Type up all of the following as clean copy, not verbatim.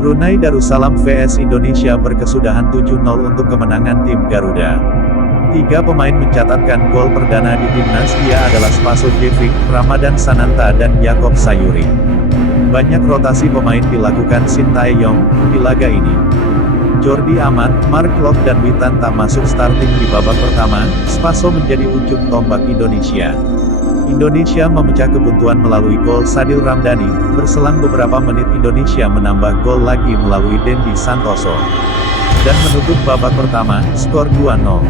Brunei Darussalam vs Indonesia berkesudahan 7-0 untuk kemenangan tim Garuda. 3 pemain mencatatkan gol perdana di timnas, ia adalah Spasojevic, Ramadan Sananta dan Yaakob Sayuri. Banyak rotasi pemain dilakukan Sintayong di laga ini. Jordi Amat, Mark Klok dan Witan tak masuk starting di babak pertama. Spaso menjadi ujung tombak Indonesia. Indonesia memecah kebuntuan melalui gol Sadil Ramdhani. Berselang beberapa menit Indonesia menambah gol lagi melalui Dendi Santoso. Dan menutup babak pertama, skor 2-0.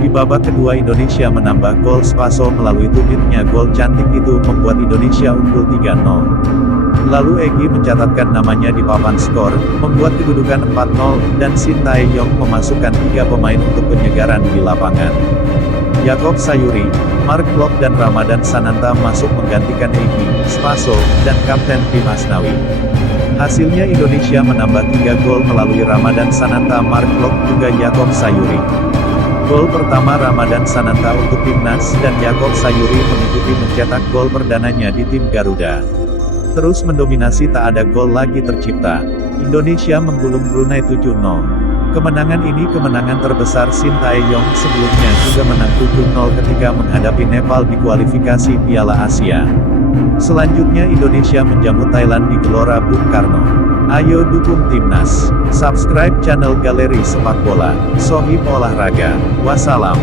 Di babak kedua Indonesia menambah gol, Spaso melalui tumitnya gol cantik itu membuat Indonesia unggul 3-0. Lalu Egy mencatatkan namanya di papan skor, membuat kedudukan 4-0, dan Sintayong memasukkan 3 pemain untuk penyegaran di lapangan. Yaakob Sayuri, Mark Klok dan Ramadan Sananta masuk menggantikan Egy, Spaso, dan Kapten Tim Asnawi. Hasilnya Indonesia menambah 3 gol melalui Ramadan Sananta, Mark Klok, juga Yaakob Sayuri. Gol pertama Ramadan Sananta untuk timnas, dan Yaakob Sayuri mengikuti mencetak gol perdananya di tim Garuda. Terus mendominasi, tak ada gol lagi tercipta. Indonesia menggulung Brunei 7-0. Kemenangan ini kemenangan terbesar Sintayong, sebelumnya juga menang 7-0 ketika menghadapi Nepal di kualifikasi Piala Asia. Selanjutnya Indonesia menjamu Thailand di Gelora Bung Karno. Ayo dukung timnas. Subscribe channel Galeri Sepak Bola, Sohib Olahraga. Wassalam.